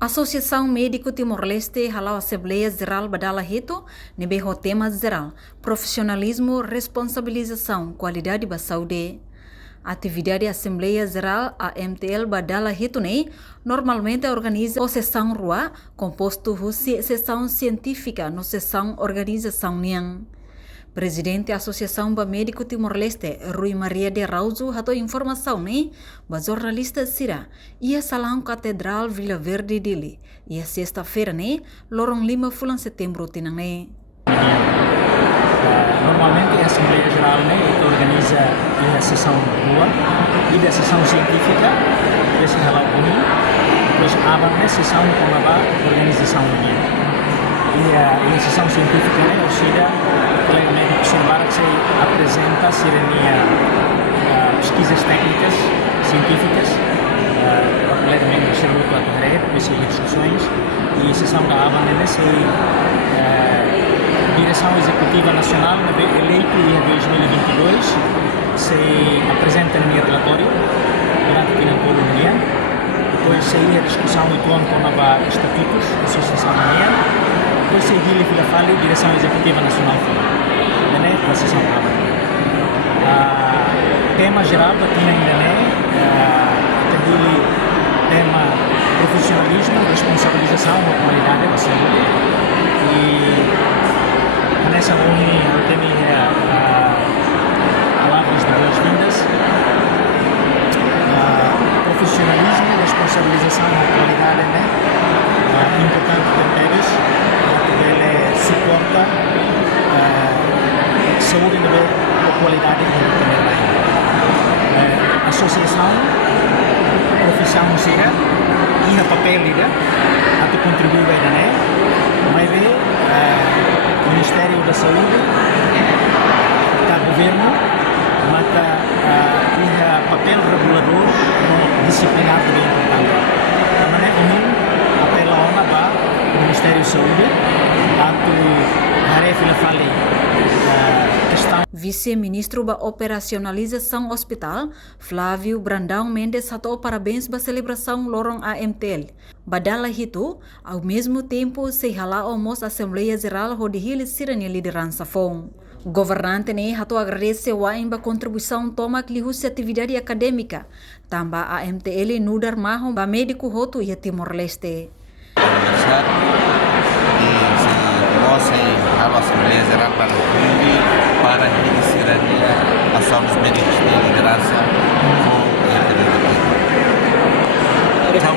Associação Médico Timor-Leste halau Assembleia Geral Badala Hito, nebeho tema geral, profissionalismo, responsabilização, qualidade da saúde. Atividade Assembleia Geral AMTL Badala Hito normalmente organiza a sessão rua, composto de sessão científica no sessão organização niang. Presidente Associação Médico Timor-Leste, Rui Maria de Rauzo, hatou informação ba jornalista Sira, ia salão Catedral Vila Verde Dili, ia sexta-feira lorong 5 bulan setembro tinang Normalmente a Assembleia Geral que organiza a sessão rua e a sessão científica, esse halau ini, depois a sessão com a organização ini. E a sessão científica ou seja, colega médico observar que se apresenta pesquisas técnicas, científicas, para o colega médico ser muito a correr, essas discussões, e a sessão da ABA se Direção Executiva Nacional, eleito em 2022, se apresenta no meu relatório, durante o tempo do dia, depois se a discussão com os estatutos da Associação da União, depois se a fala Direção Executiva Nacional, da sessão da ABA. Tema geral da TINA ainda tema profissionalismo, responsabilização da qualidade da saúde, e nessa reunião eu tenho palavras de boas-vindas, profissionalismo, responsabilização da qualidade, importante para eles, porque ele suporta saúde e qualidade também. Associação, profissão siga, e o papel liga, a contribuir mas o Ministério da Saúde, o governo, mata o papel regulador disciplinar também importante. Também apela a ONU para o Ministério da Saúde, a tarefa que falei, questão. Vice-ministro da Operacionalização Hospital, Flávio Brandão Mendes, hatou parabéns para a celebração lorong AMTL. Badala Hito, ao mesmo tempo, se hala almoço Assembleia Geral Rodihil Sirani liderança FON. Governante hatou agradece a contribuição toma que lhe atividade acadêmica, também a AMTL nudar mahon ba médico roto e Timor-Leste. A Assembleia Geral para iniciar a ação dos médicos de liderança com a Então,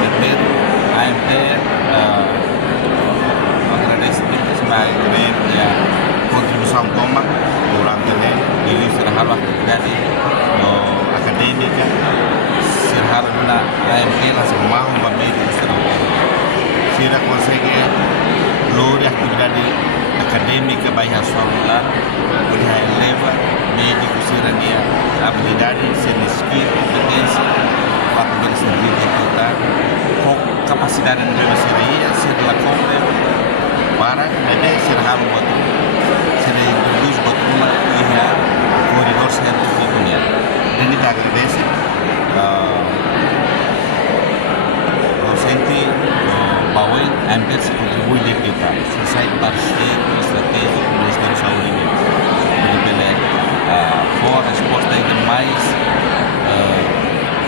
primeiro, a AMT agradece muito a contribuição toma durante o início da atividade acadêmica, se a AMT langsung mau memiliki sira consegue a atividade acadêmica vai racionar, onde eleva médico serania habilidade, ser skill, competência para poder servir e executar com capacidade de mesma seria ser lá compra para ser ramo outro ser introduz outro e a corredor científico nia. Dan kita agradece docente bahwa hampir contribui de kita selesai parceiro estratégico do Ministério da Saúde ele for a resposta ainda mais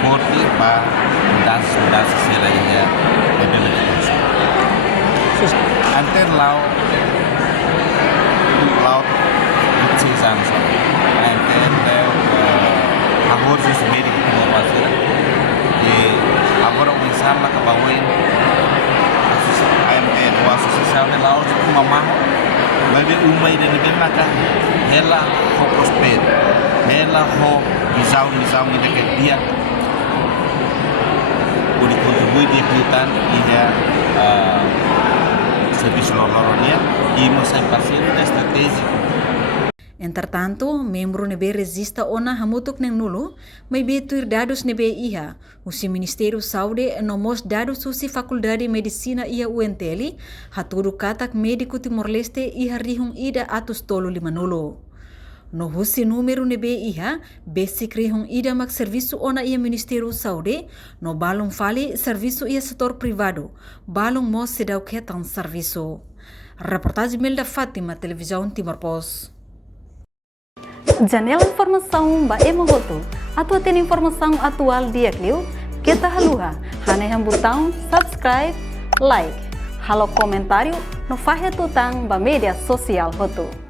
forte para mudanças que ela ia implementar. Antes lá 26 anos antes agora os médicos que vão fazer e agora o ensino lá acabou a associação ela hoje uma mão vai ver uma ideia de mata ela ho prospero ela ho visão ainda que dia pode contribuir de acreditar e serviço lorolonia e mostra parceiro da estratégia. Entretanto, membro nebe resista ona hamutuk neng nulu, may betuir dados nebe iha, usi Ministério Saúde nomos dados usi Faculdade Medicina ia UNTL, haturu katak médico Timor-Leste iha rihung ida atus tolu 5 nulu. No husi número nebe iha, basic rihong ida mak serviço ona ia Ministério Saúde, no balong fali serviço ia setor privado, balong mo sedau ketan serviço. Reportagem Melda Fátima, Televisão Timor-Post. Janela informação ba emohoto. Atua tem informação atual dia Clio, kita haluha, hanehang botão subscribe, like, halo comentário no fahe tutang ba media sosial hoto.